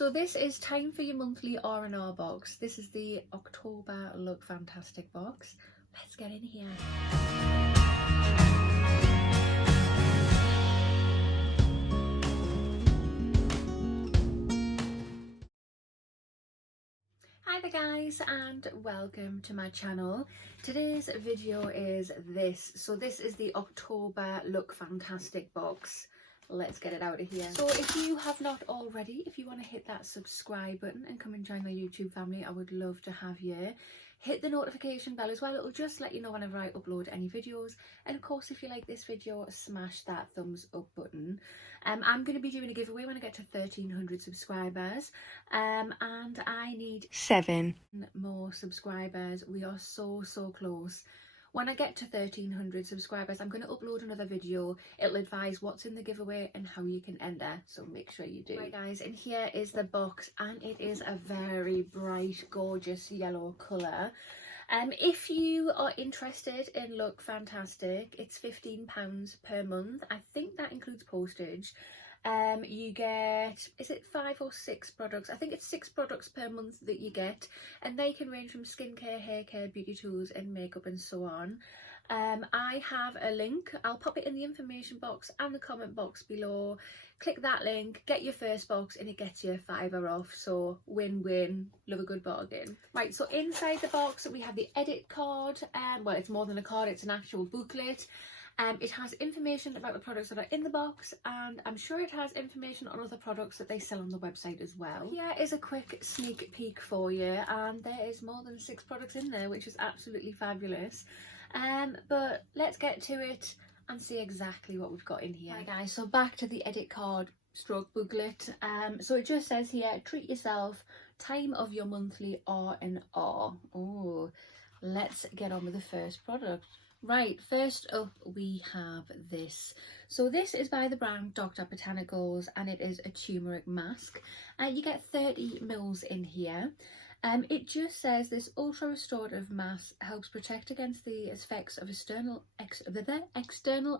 So this is time for your monthly R&R box. This is the October Look Fantastic box. Let's get in here. Hi there guys, and welcome to my channel. Today's video is this. So this is the October Look Fantastic box. Let's get it out of here. So if you have not already, if you want to hit that subscribe button and come and join my YouTube family, I would love to have you. Hit the notification bell as well. It'll just let you know whenever I upload any videos. And of course, if you like this video, smash that thumbs up button. I'm going to be doing a giveaway when I get to 1,300 subscribers. And I need 7 more subscribers. We are so close. When I get to 1,300 subscribers, I'm going to upload another video. It'll advise what's in the giveaway and how you can enter, so make sure you do. Right guys, and here is the box, and it is a very bright, gorgeous yellow colour. If you are interested in Look Fantastic, it's £15 per month. I think that includes postage. You get, is it 5 or 6 products? I think it's 6 products per month that you get, and they can range from skincare, hair care, beauty tools and makeup and so on. I have a link. I'll pop it in the information box and the comment box below. Click that link, get your first box, and it gets you £5 off. So win-win, love a good bargain. Right, so inside the box we have the edit card. Well, it's more than a card, it's an actual booklet. It has information about the products that are in the box, and I'm sure it has information on other products that they sell on the website as well. Here is a quick sneak peek for you, and there is more than 6 products in there, which is absolutely fabulous. But let's get to it and see exactly what we've got in here. Right guys, so back to the edit card stroke booklet. So it just says here, treat yourself, time of your monthly R&R. Oh, let's get on with the first product. Right, first up we have this. So this is by the brand Dr. Botanicals, and it is a turmeric mask. You get 30 mils in here. It just says this ultra restorative mask helps protect against the effects of external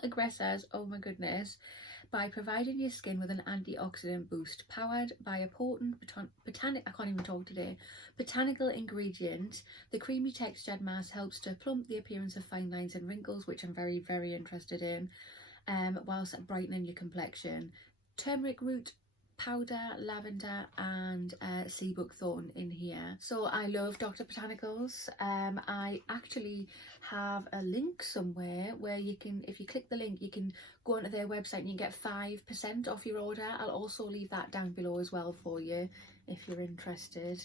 aggressors, oh my goodness, by providing your skin with an antioxidant boost powered by a potent botanical ingredient. The creamy textured mask helps to plump the appearance of fine lines and wrinkles, which I'm very interested in, whilst brightening your complexion. Turmeric root powder, lavender and sea buckthorn in here. So I love Dr. Botanicals. I actually have a link somewhere where you can, if you click the link, you can go onto their website and you get 5% off your order. I'll also leave that down below as well for you if you're interested.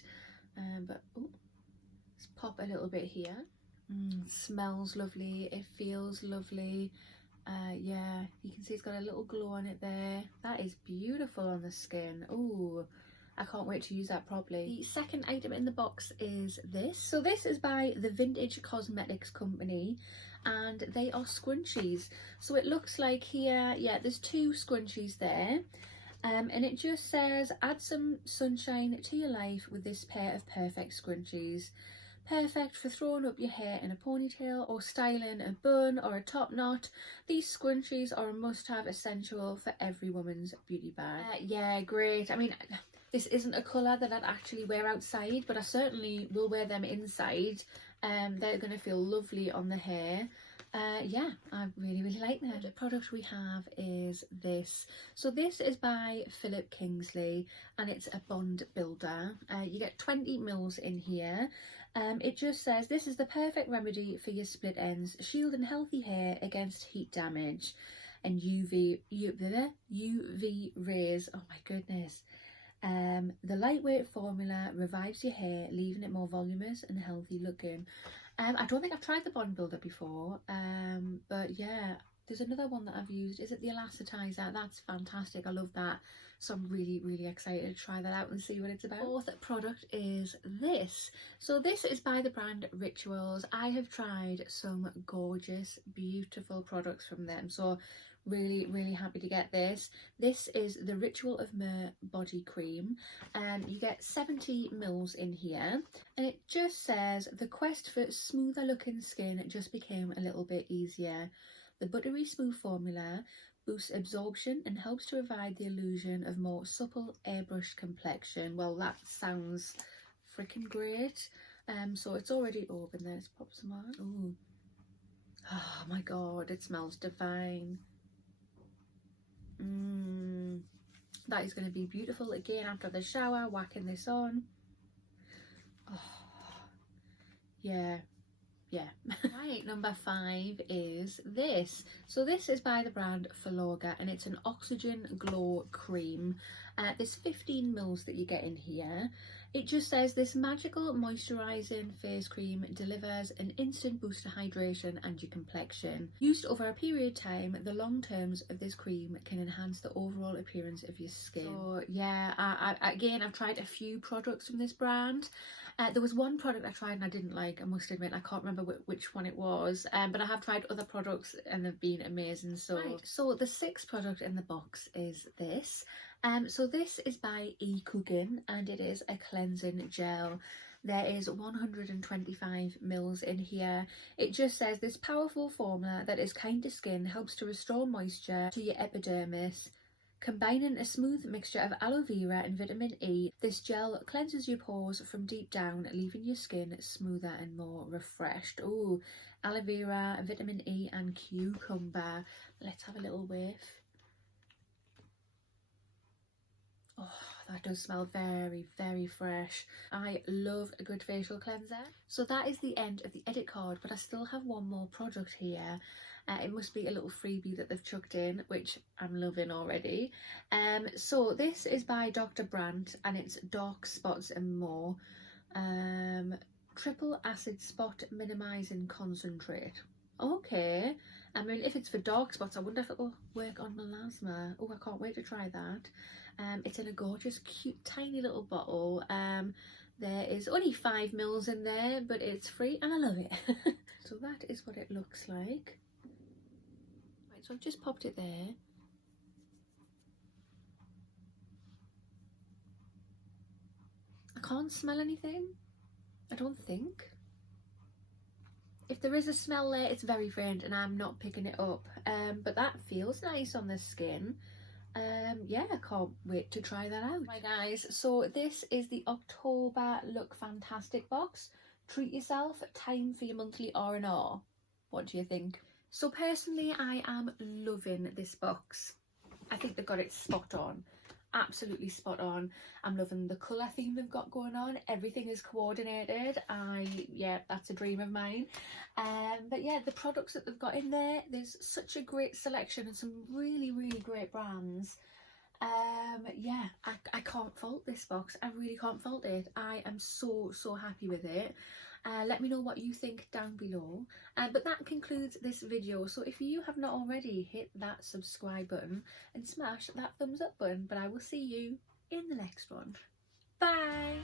But ooh, let's pop a little bit here. Smells lovely, it feels lovely. Yeah, you can see it's got a little glow on it there. That is beautiful on the skin. Oh, I can't wait to use that properly. The second item in the box is this. So this is by the Vintage Cosmetics Company, and they are scrunchies. So it looks like here, yeah, there's 2 scrunchies there. And it just says, add some sunshine to your life with this pair of perfect scrunchies. Perfect for throwing up your hair in a ponytail or styling a bun or a top knot. These scrunchies are a must-have essential for every woman's beauty bag. Yeah, great. I mean, this isn't a colour that I'd actually wear outside, but I certainly will wear them inside. They're going to feel lovely on the hair. Yeah, I really like them. The product we have is this. So this is by Philip Kingsley, and it's a bond builder. You get 20 mils in here. It just says this is the perfect remedy for your split ends, shielding healthy hair against heat damage and UV rays. Oh my goodness. The lightweight formula revives your hair, leaving it more voluminous and healthy looking. I don't think I've tried the bond builder before, but yeah, there's another one that I've used. Is it the elasticizer? That's fantastic. I love that. So I'm really excited to try that out and see what it's about. Fourth product is this. So this is by the brand Rituals. I have tried some gorgeous, beautiful products from them. So really happy to get this. This is the Ritual of Myrrh body cream, and you get 70 mils in here, and it just says the quest for smoother looking skin just became a little bit easier. The buttery smooth formula boosts absorption and helps to provide the illusion of more supple airbrushed complexion. Well, that sounds freaking great. So it's already open. Let's pop some on. Ooh. Oh my god, it smells divine. That is going to be beautiful again after the shower, whacking this on. Oh, yeah. Right, number 5 is this. So this is by the brand Filorga, and it's an Oxygen Glow Cream. There's 15 mils that you get in here. It just says this magical moisturising face cream delivers an instant boost to hydration and your complexion. Used over a period of time, the long terms of this cream can enhance the overall appearance of your skin. So yeah, I've tried a few products from this brand. There was one product I tried and I didn't like, I must admit. I can't remember which one it was, but I have tried other products and they've been amazing. So the 6th product in the box is this. So this is by ecooking, and it is a cleansing gel. There is 125 mils in here. It just says this powerful formula that is kind to skin helps to restore moisture to your epidermis. Combining a smooth mixture of aloe vera and vitamin E, this gel cleanses your pores from deep down, leaving your skin smoother and more refreshed. Ooh, aloe vera, vitamin E and cucumber. Let's have a little whiff. Oh, that does smell very, very fresh. I love a good facial cleanser. So that is the end of the edit card, but I still have one more product here. It must be a little freebie that they've chucked in, which I'm loving already. So this is by Dr. Brandt, and it's Dark Spots and More. Triple acid spot minimizing concentrate. Okay. I mean, if it's for dark spots, I wonder if it will work on melasma. Oh, I can't wait to try that. It's in a gorgeous, cute, tiny little bottle. There is only 5 mils in there, but it's free and I love it. So that is what it looks like. Right, so I've just popped it there. I can't smell anything, I don't think. If there is a smell there, it's very faint and I'm not picking it up. But that feels nice on the skin. Yeah, I can't wait to try that out. Right guys, so this is the October Look Fantastic box. Treat yourself, time for your monthly R&R. What do you think? So personally, I am loving this box. I think they've got it spot on. Absolutely spot on. I'm loving the colour theme they've got going on. Everything is coordinated. Yeah, that's a dream of mine. But yeah, the products that they've got in there, there's such a great selection and some really, really great brands. Yeah, I can't fault this box. I really can't fault it. I am so happy with it. Let me know what you think down below. But that concludes this video. So if you have not already, hit that subscribe button and smash that thumbs up button. But I will see you in the next one. Bye!